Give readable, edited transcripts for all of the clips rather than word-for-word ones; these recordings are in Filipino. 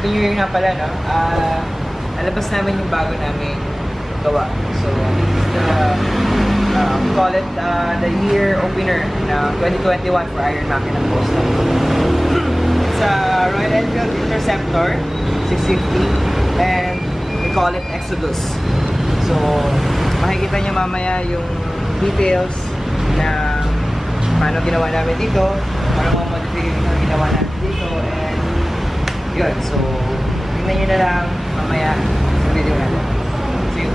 Happy New Year nga pala, no? Nalabas namin yung bago namin gawa. So, this is the, we call it the year opener na 2021 for Iron Makina Custom. It's a Royal Enfield Interceptor 650 and we call it Exodus. So, makikita nyo mamaya yung details na paano ginawa namin dito, paano mga modification na ginawa namin dito, and yun. So, tingnan nyo na lang mamaya sa video natin. See you!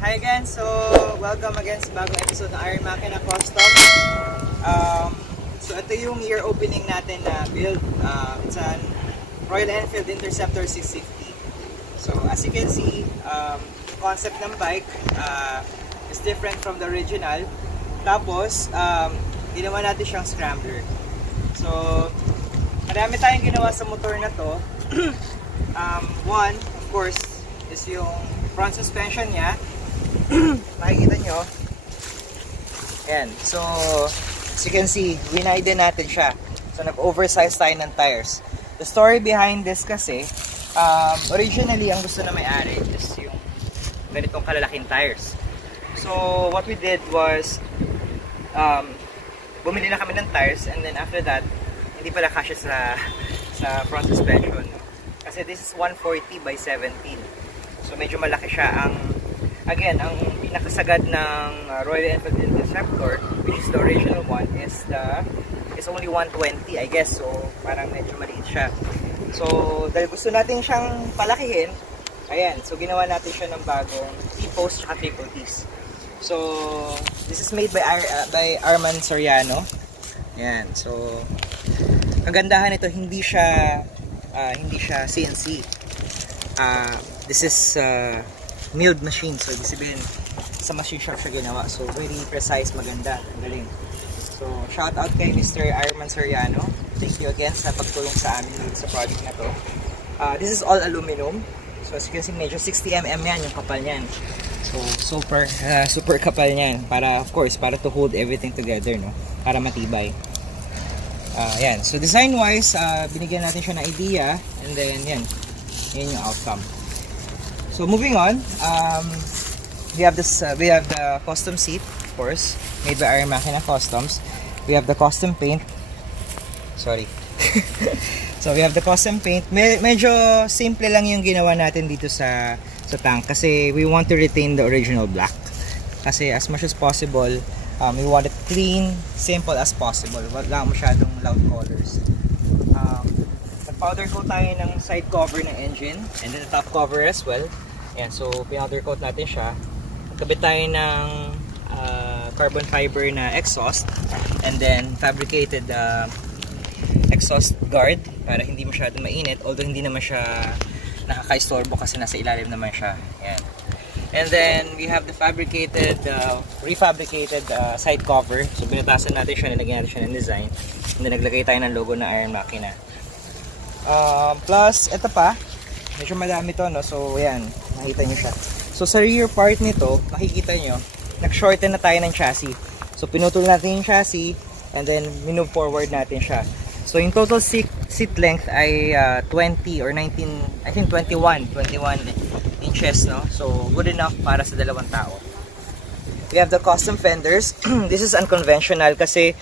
Hi again! So, welcome again sa bagong episode ng Iron Makina Custom. So, ito yung year opening natin na build. It's an Royal Enfield Interceptor 650. So, as you can see, concept ng bike is different from the original. Tapos, ginawa natin siyang scrambler. So, marami tayong ginawa sa motor na to. One, of course, is yung front suspension niya. Makikita nyo. Ayan. So, as you can see, winiden natin siya. So, nag-oversize tayo ng tires. The story behind this kasi, originally, ang gusto na may-ari is yung ganitong kalalaking tires. So, what we did was, bumili na kami ng tires, and then after that, hindi pala kasya sa front suspension. Kasi this is 140 by 17. So, medyo malaki siya. Again, ang pinakasagad ng Royal Enfield Interceptor, which is the original one, is only 120, I guess. So, parang medyo maliit siya. So, dahil gusto natin siyang palakihin, ayan. So, ginawa natin siya ng bagong T-post at triple T's. So, this is made by Arman Soriano. Ayan. So, kagandahan nito, hindi siya CNC. This is milled machine. So, ibig sabihin, sa machine shop siya ginawa. So, very precise, maganda, galing. So, shout out kay Mr. Arman Soriano. Thank you again sa pagtulong sa amin sa project na to. This is all aluminum. So, as you can see, medyo 60mm yan, yung kapal niyan. So, super kapal niyan. Para, of course, para to hold everything together, no? Para matibay. Yan. So, design-wise, binigyan natin siya ng idea. And then, yan yung outcome. So moving on, we have the custom seat, of course, made by Iron Makina Customs. We have the custom paint. Sorry. So we have the custom paint. Medyo simple lang yung ginawa natin dito sa tank kasi we want to retain the original black. Kasi as much as possible, we want it clean, simple as possible. Wala masyadong loud colors. Powder coat tayo ng side cover ng engine and then the top cover as well. Ayan, so powder coat natin siya. Nagkabit tayo ng carbon fiber na exhaust and then fabricated exhaust guard para hindi masyadong mainit, although hindi naman siya nakaka-istorbo kasi nasa ilalim naman siya. Ayan. And then we have the refabricated side cover. So binatasan natin siya, nilagyan natin siya ng design and then naglagay tayo ng logo ng Iron Makina. Plus, ito pa, medyo madami to, no? So, ayan, makita nyo siya. So, sa rear part nito, makikita nyo, nag-shorten na tayo ng chassis. So, pinutol natin yung chassis, and then, minove forward natin siya. So, yung total seat length ay 20 or 19, I think 21 inches, no? So, good enough para sa dalawang tao. We have the custom fenders. This is unconventional kasi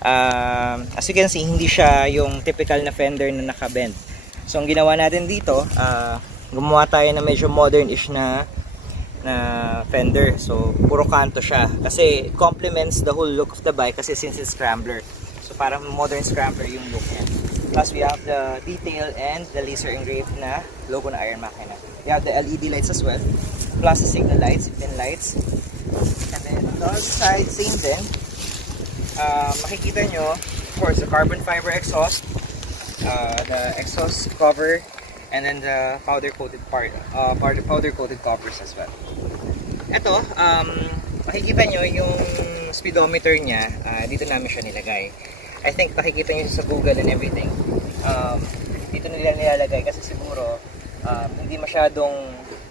as you can see, hindi siya yung typical na fender na nakabend. So, ang ginawa natin dito, gumawa tayo na medyo modern-ish na fender. So, puro kanto siya. Kasi, it complements the whole look of the bike kasi since it's scrambler. So, parang modern scrambler yung look niya. Plus we have the detail and the laser engraved na logo na Iron Makina. We have the LED lights as well, plus the signal lights, pin lights. And then on the other side, same din. Makikita nyo, of course, the carbon fiber exhaust, the exhaust cover, and then the powder coated powder coated covers as well. Ito, makikita nyo yung speedometer niya, dito namin siya nilagay. I think makikita nyo sa Google and everything. Dito nila nilalagay kasi siguro hindi masyadong,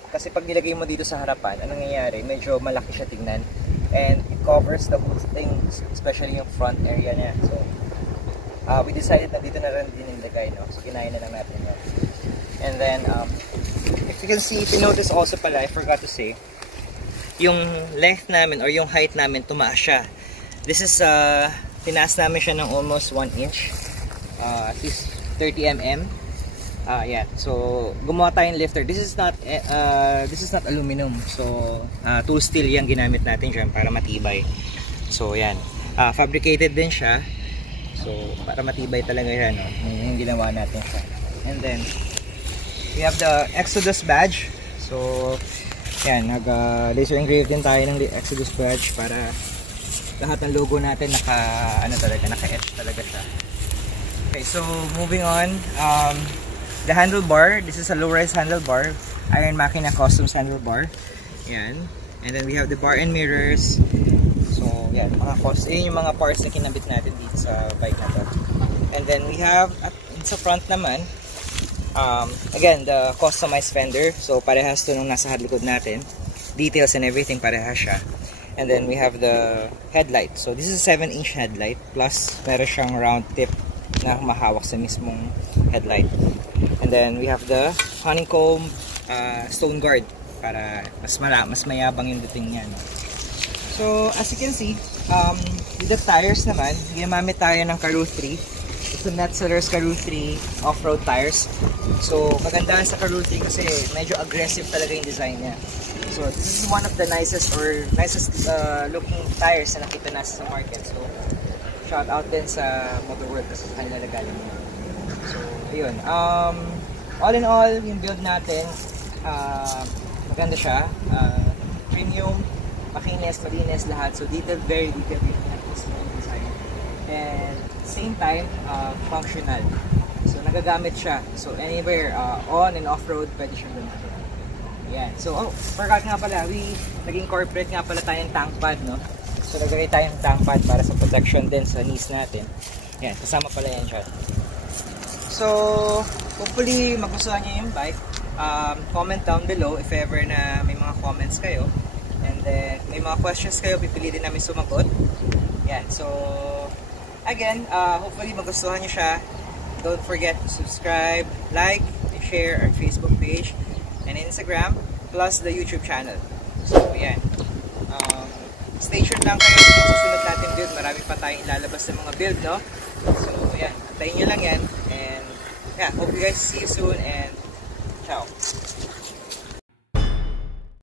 kasi pag nilagay mo dito sa harapan, anong nangyayari? Medyo malaki siya tingnan. And it covers the whole thing, especially yung front area niya. So, we decided na dito na rin din nilagay, no? So, kinain na lang natin yun. And then, if you can see, if you notice also pala, I forgot to say, yung length namin or yung height namin, tumaas siya. This is, tinaas namin siya ng almost 1 inch, at least 30 mm. Yeah. So gumawa tayong lifter. This is not aluminum. So tool steel yung ginamit natin diyan para matibay. So yan. Fabricated din siya. So para matibay talaga yan, no? Yung ginawa natin siya. And then we have the Exodus badge. So yan, laser engraved din tayo ng Exodus badge para lahat ng logo natin naka-etch talaga siya. Okay, so moving on, the handlebar, this is a low-rise handlebar, Iron Makina Customs handlebar. Yan. And then we have the bar and mirrors. So yan, yun yung mga parts na kinabit natin dito sa bike na to. And then we have, sa front naman, again, the customized fender. So parehas to nung nasa likod natin. Details and everything parehas siya. And then we have the headlight. So this is a 7-inch headlight. Plus, meron siyang round tip na mahawak sa mismong headlight. And then we have the honeycomb stone guard para mas mayabang yung dating niya. No? So as you can see, with the tires naman, ginamit tayo ng Karoo 3. It's a Metzeler's Karoo 3 off-road tires. So kagandahan sa Karoo 3 kasi medyo aggressive talaga yung design niya. So this is one of the nicest looking tires na nakita natin sa market. So shout out din sa Motor World kasi sa kanila nagaling mo. So ayun, all in all yung build natin, maganda siya, premium, makinis, malinis lahat. So detailed, very detailed yung design. And same time, functional. So nagagamit siya. So anywhere, on and off-road, pwede siyang gamitin. Yan. So, forgot nga pala, nag-incorporate nga pala tayong tank pad, no? So, nagagay tayong tank pad para sa protection din sa knees natin. Yan, kasama pala yan siya. So, hopefully, magustuhan nyo yung bike. Comment down below if ever na may mga comments kayo. And then, may mga questions kayo, pipilitin namin sumagot. Yan. So, again, hopefully, magustuhan nyo siya. Don't forget to subscribe, like, and share our Facebook page and Instagram, plus the YouTube channel. So, yan. Stay tuned lang kayo sa susunod natin build. Marami pa tayong ilalabas ng mga build, no? So, yan. Antayin nyo lang yan. And, yeah, hope you guys see you soon and ciao!